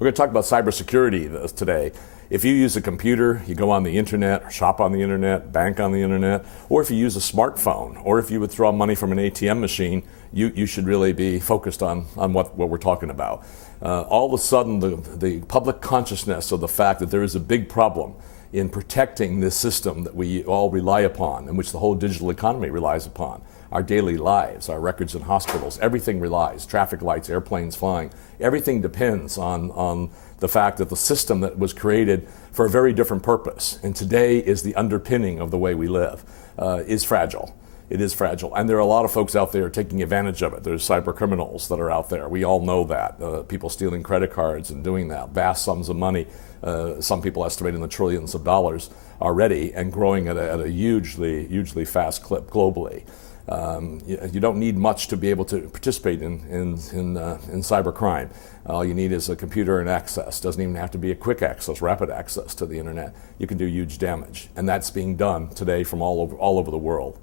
We're going to talk about cybersecurity today. If you use a computer, you go on the internet, or shop on the internet, bank on the internet, or if you use a smartphone, or if you withdraw money from an ATM machine, you should really be focused on what we're talking about. All of a sudden, the public consciousness of the fact that there is a big problem in protecting this system that we all rely upon, and which the whole digital economy relies upon. Our daily lives, our records in hospitals, everything relies, traffic lights, airplanes flying, everything depends on the fact that the system that was created for a very different purpose, and today is the underpinning of the way we live, is fragile. It is fragile, and there are a lot of folks out there taking advantage of it. There's cyber criminals that are out there. We all know that. People stealing credit cards and doing that, vast sums of money. Some people estimate in the trillions of dollars already, and growing at a hugely fast clip globally. You don't need much to be able to participate in cybercrime. All you need is a computer and access. Doesn't even have to be a quick access, rapid access to the internet. You can do huge damage, and that's being done today from all over the world.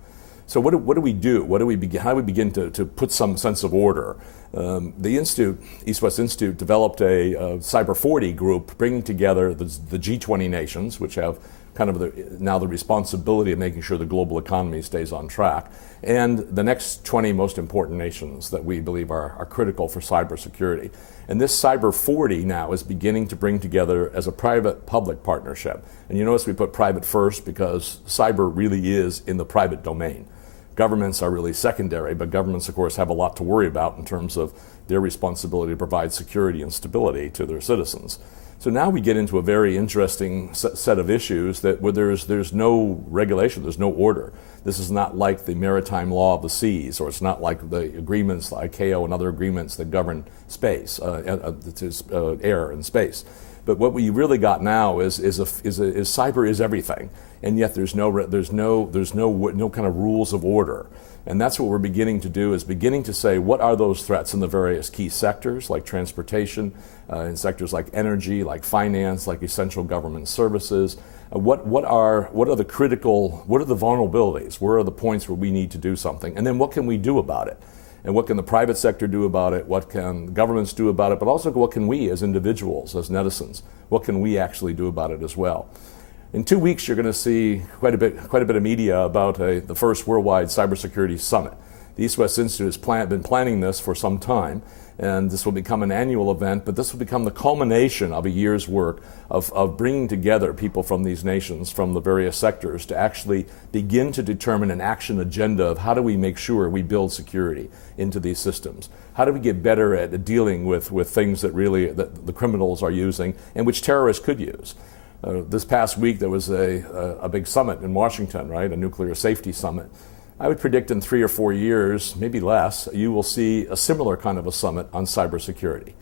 So what do we do? How do we begin to put some sense of order? The Institute, EastWest Institute, developed a Cyber 40 group, bringing together the G20 nations, which have kind of now the responsibility of making sure the global economy stays on track, and the next 20 most important nations that we believe are critical for cybersecurity. And this Cyber 40 now is beginning to bring together as a private-public partnership. And you notice we put private first because cyber really is in the private domain. Governments are really secondary, but governments, of course, have a lot to worry about in terms of their responsibility to provide security and stability to their citizens. So now we get into a very interesting set of issues where there's no regulation, there's no order. This is not like the maritime law of the seas, or it's not like the agreements like ICAO and other agreements that govern space, air and space. But what we really got now is cyber is everything, and yet there's no kind of rules of order. And that's what we're beginning to do, is beginning to say what are those threats in the various key sectors like transportation, in sectors like energy, like finance, like essential government services. What are the vulnerabilities? Where are the points where we need to do something? And then what can we do about it? And what can the private sector do about it? What can governments do about it? But also what can we as individuals, as netizens, what can we actually do about it as well? In 2 weeks, you're going to see quite a bit of media about the first worldwide cybersecurity summit. The EastWest Institute has been planning this for some time, and this will become an annual event, but this will become the culmination of a year's work of bringing together people from these nations, from the various sectors, to actually begin to determine an action agenda of how do we make sure we build security into these systems. How do we get better at dealing with things that the criminals are using and which terrorists could use? This past week there was a big summit in Washington, right? A nuclear safety summit. I would predict in 3 or 4 years, maybe less, you will see a similar kind of a summit on cybersecurity.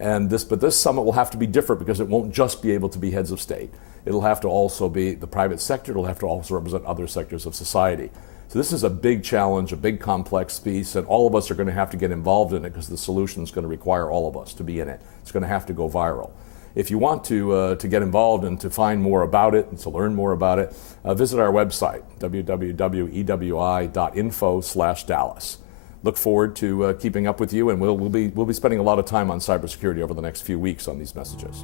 But this summit will have to be different because it won't just be able to be heads of state. It'll have to also be the private sector. It'll have to also represent other sectors of society. So this is a big challenge, a big complex piece, and all of us are going to have to get involved in it because the solution is going to require all of us to be in it. It's going to have to go viral. If you want to get involved and to find more about it and to learn more about it, visit our website, www.ewi.info/Dallas. Look forward to keeping up with you, and we'll be spending a lot of time on cybersecurity over the next few weeks on these messages.